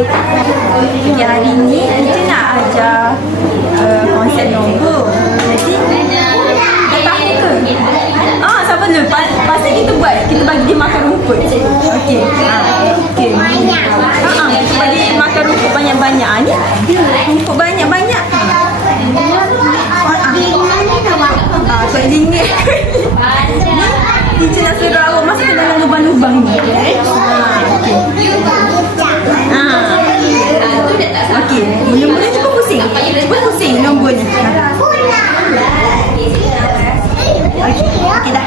Okay, hari ni kita nak ajar konsep nombor. Jadi dah tahu ke? Sabar dulu. Pasal kita buat, kita bagi dia makan rumput. Okey. Okey. Kita bagi makan rumput banyak-banyak ni. Rumput banyak-banyak. RM1. Teacher nak suruh awak masuk ke dalam lubang-lubang ni. Okey. Mula-mula cuba pusing. Cuba pusing nombor ni. Okey dah.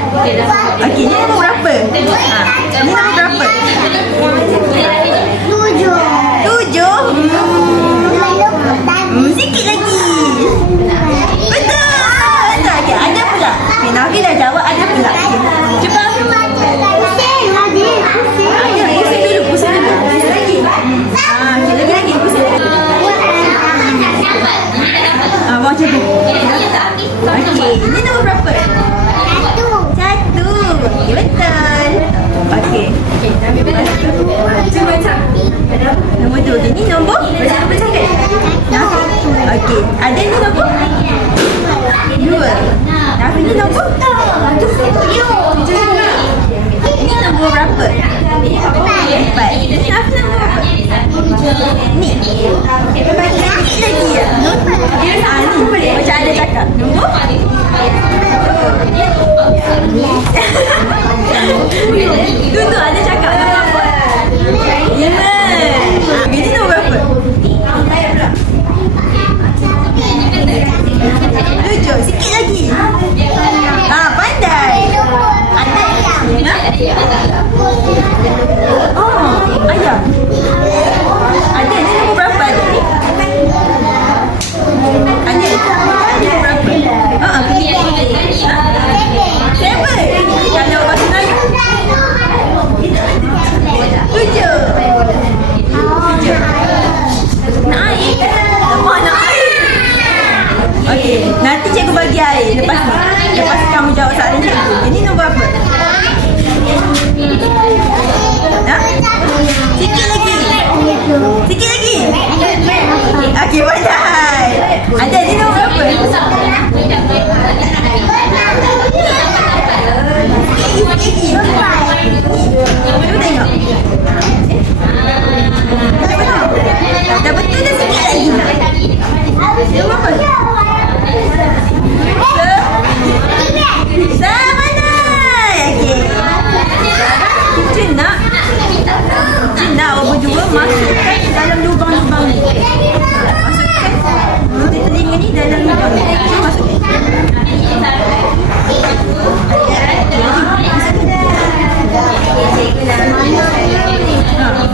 Okey, ni nombor berapa? Ni nombor berapa? 7. Sikit lagi. Betul. Okey, ada pula. Okey, Nafi dah jawab, ada pula. Okey. Cuba. Pusing dulu. Pusing lagi. Okey, lagi pusing. Macam tu. Okey, ni nombor berapa? 1. Okey, betul. Okey. Cuba macam nombor 2. Okey, ni nombor? Baca nombor cakap. Okey, ada ni nombor? 2. Nafi ni nombor? 7. Ni nombor berapa? 4. Ni Nafi nombor berapa? Ni. Sikit lagi ya? Ni macam ada cakap. Nombor? Tunggu ada cakap nombor 5. Ini nombor berapa? 7. Sikit lagi. Pandai. Ada. Ayam. Ada. Ni nombor berapa? Ada. Nombor berapa? 7. Kalau bahasa Melayu 7. Nak air? Nak air? Okey, nanti cikgu bagi air lepas kamu jawab soalan cikgu. Ini nombor apa? Sikit lagi. Okey, pandai. Ada ni nombor berapa? Cuba tengok. Dah betul dah, sikit lagi. Nombor apa? Pandai. Okey. Kita nak awak berdua masukkan dalam lubang-lubang ni. Masukkan telinga ni dalam lubang ni. Cuba masukkan.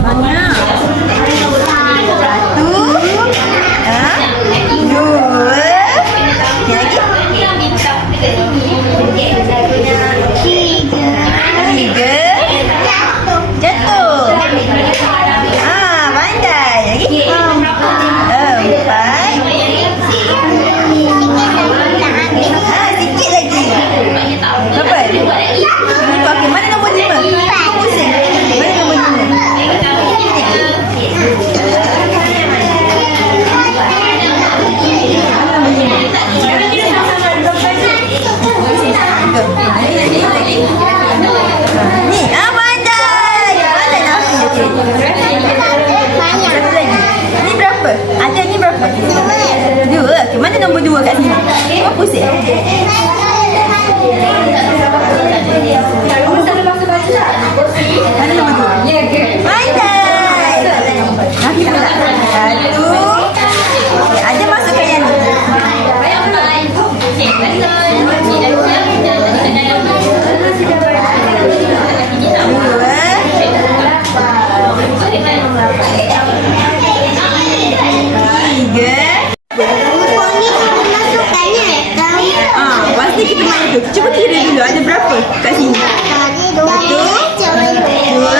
Banyak. 1, 2. Nombor 2 kat sini. Kau pusing. Mana nombor 2? Pandai. Nafi pula. 1. Ada masukkan yang ni. 2. Pasti kita main tu. Cuba kira dulu ada berapa kat sini. 1, 2, 3, 4, 5, 8.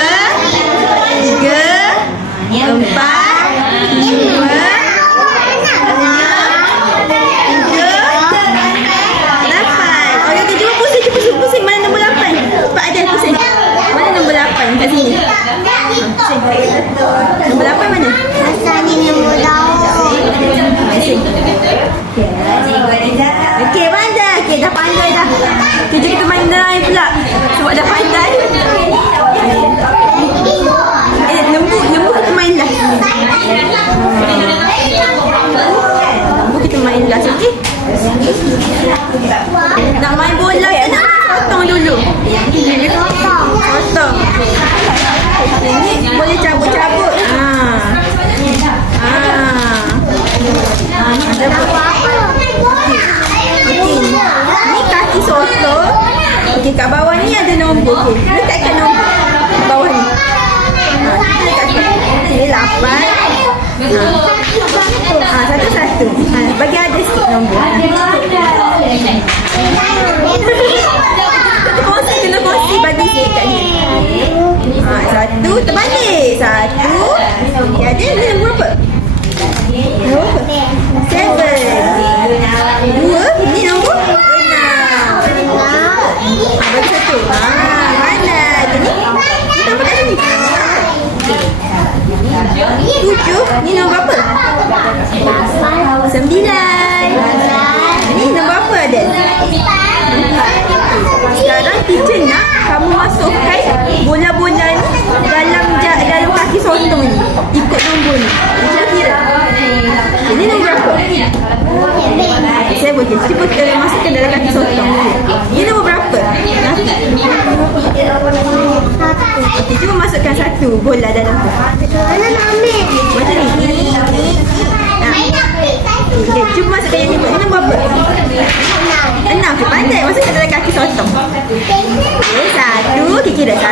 Pusing. Mana nombor 8? Cepat ada pusing. Mana nombor 8 kat sini? Nombor 8 mana? Nak main bola ke nak potong dulu? Potong. Ini boleh cabut-cabut. Okey. Ni kaki sotong. Okey, kat bawah ni ada nombor. Okey, letakkan nombor bawah ni. Ini 8. Satu-satu. Bagi ada sikit nombor. Kena kongsi bagi sikit kat ni. Satu, terbalik. Satu. Okay, ada ni nombor berapa? Nombor 7. 2. Ini nombor 6. Bagi satu. Mana ada ni? Nombor kat sini. 7. Ni nombor apa? 9. Ni nombor apa ada? 4. Sekarang teacher nak kamu masukkan bola-bola ni dalam kaki sotong ni. Ikut nombor ni. Teacher kira. Ini nombor berapa? 7. Cuba masukkan dalam kaki sotong. Ini nombor berapa? Okey, cuba masukkan satu bola dalam tu. Macam ni. Okey, cuba masukkan yang ni. Ini nombor berapa? 6. Okey, pandai masukkan dalam kaki sotong. Okey, 1. Okey, kira 1. 1,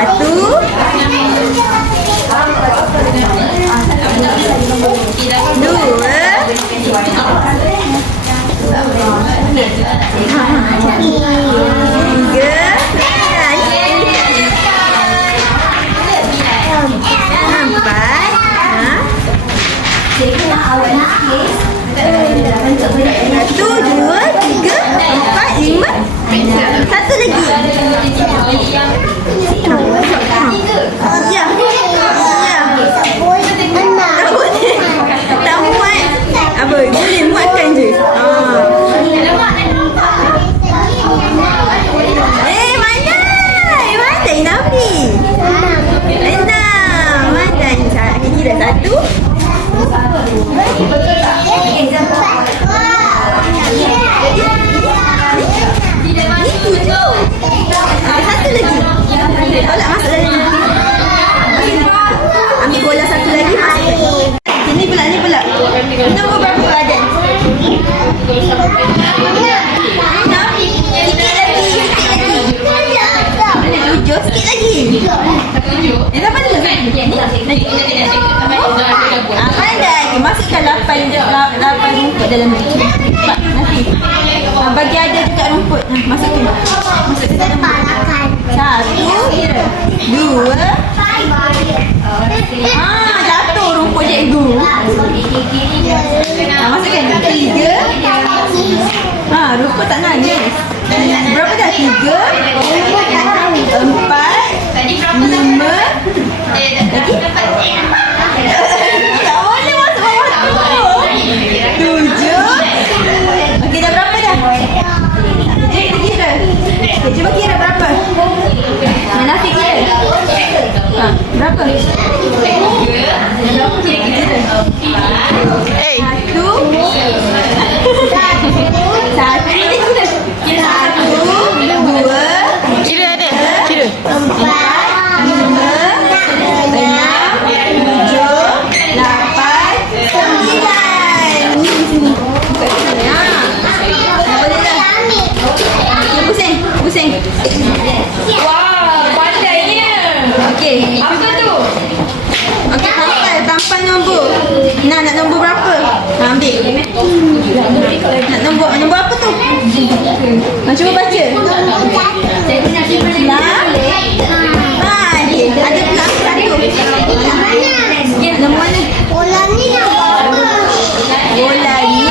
2, 3, 4, 5. Satu lagi. Ya. Tak muat. Apa? Boleh muatkan je. Mandai Nabi. 6. Mandai. Kira 1. Satu lagi. Tolak masuk dalam ni. Ambil bola satu lagi masuk. Ni pula. Nombor berapa ada? 7. Sikit lagi. Dah mana? Pandai. Masukkan 8 rumput dalam ni. Nanti. Bagi ada dekat rumput. Masukkan. Satu. 2. Jatuh rumput cikgu. Masukkan 3. Rumput tak nangis. Berapa dah? 3. 4. 5. Lagi? Tak boleh masuk bawah tu. 7. Okey, dah berapa dah? Kita kira. Okay, cuba kira berapa? Nafi kira. Berapa? Kira. 1, 2, 3, 4, 5, 6, 7, 8, 9. Nak nombor berapa? Ambil. Nak nombor apa tu? Cuba baca. Ada pelang satu. Nombor mana? Bola ni. Bola ni.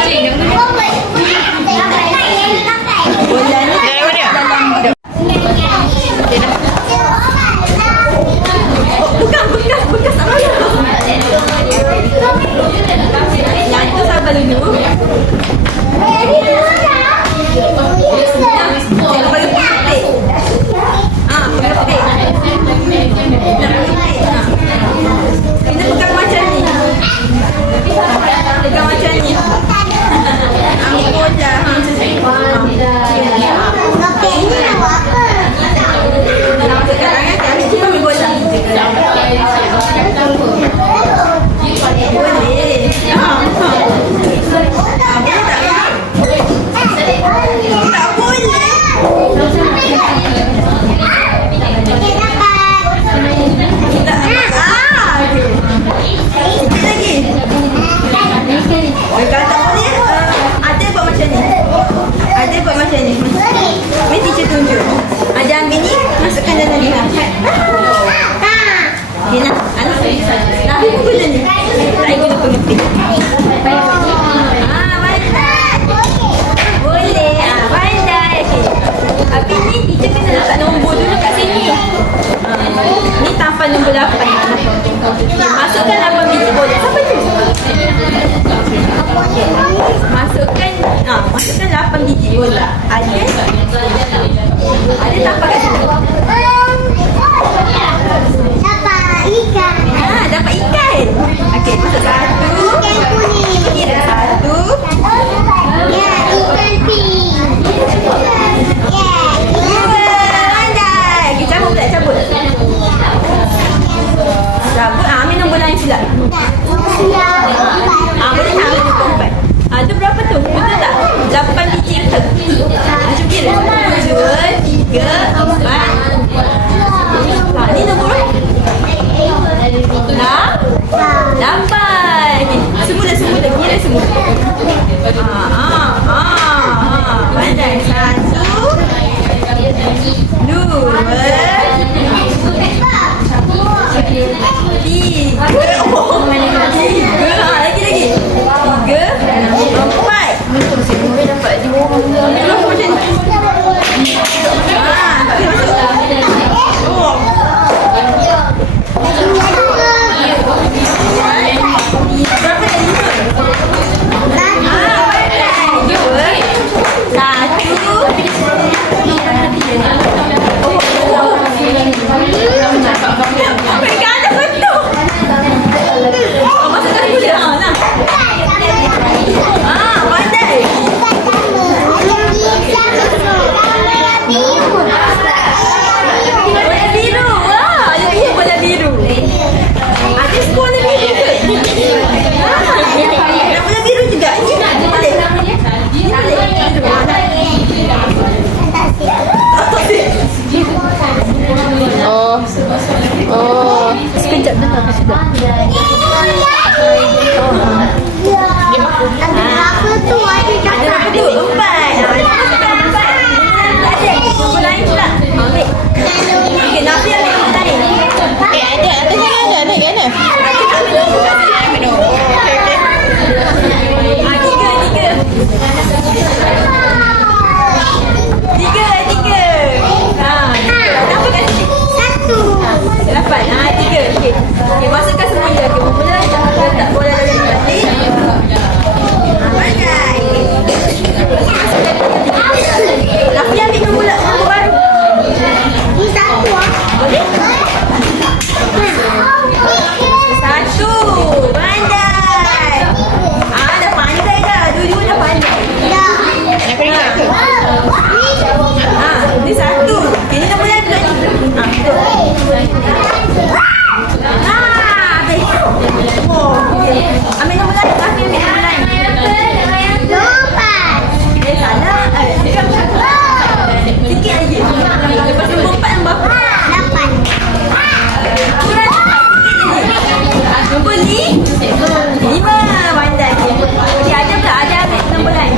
Bekas apa? Yang itu sabar dulu. Kita pegang macam ni. Pegang macam ni. Ambil bola. Cuba ambil bola. Boleh. Tak boleh. Sikit lagi. Kalau tak boleh, ada buat macam ni. Ada buat macam ni. Mari teacher tunjuk. Ada ambil ni, masukkan dalam ni. Okay, nak. Nak ambil guna ni. Tak guna pengepit. Pandai. Boleh. Pandai. Okay. Tapi ni teacher kena letak nombor dulu kat sini. Ni tampal nombor 8. Okay, masukkan 8 biji bola. Siapa tu? Masukkan 8 biji bola. Ada tampal kat situ. Dapat ikan. Okey, masuk 1. Kira 1. Ikan pink. 2. Pandai. Kita cabut pula, cabut. Ambil nombor lain pula. Boleh tak ambil nombor 4? Tu berapa tu? Betul tak? 8 biji betul? Macam kira 2, 3, 4. Ni nombor 8. Semula kira semua. Pandai. 1, 2, 3. Lagi. 3, 4. Semua dapat je. Terus macam ni. Sekejap dah tak sudah. Ada berapa tu? 4. Nombor lain pula. Ambil. Okey, Nafi ambil nombor lain. Ada kan? Ada. Ambil nombor. Tiga. Kenapa kan? 8. 3. Okey, masukkan semuanya. Okey, mula letak bola dalam plastik. Pandai. Nafi ambil nombor baru. Ni 1 Boleh? 1. Pandai. Dah pandai dah. Dua-dua dah pandai. Ni 1. Okey, ni nombor lain pula ni. Betul. Ambil nombor lain. Nafi ambil nombor lain. Salah. Sikit lagi. Lepas nombor 4 nombor apa? 8. Kurang sikit lagi. Nombor 5. Pandai. Okey, ada pula. Ada ambil nombor lain.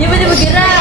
Dia boleh bergerak.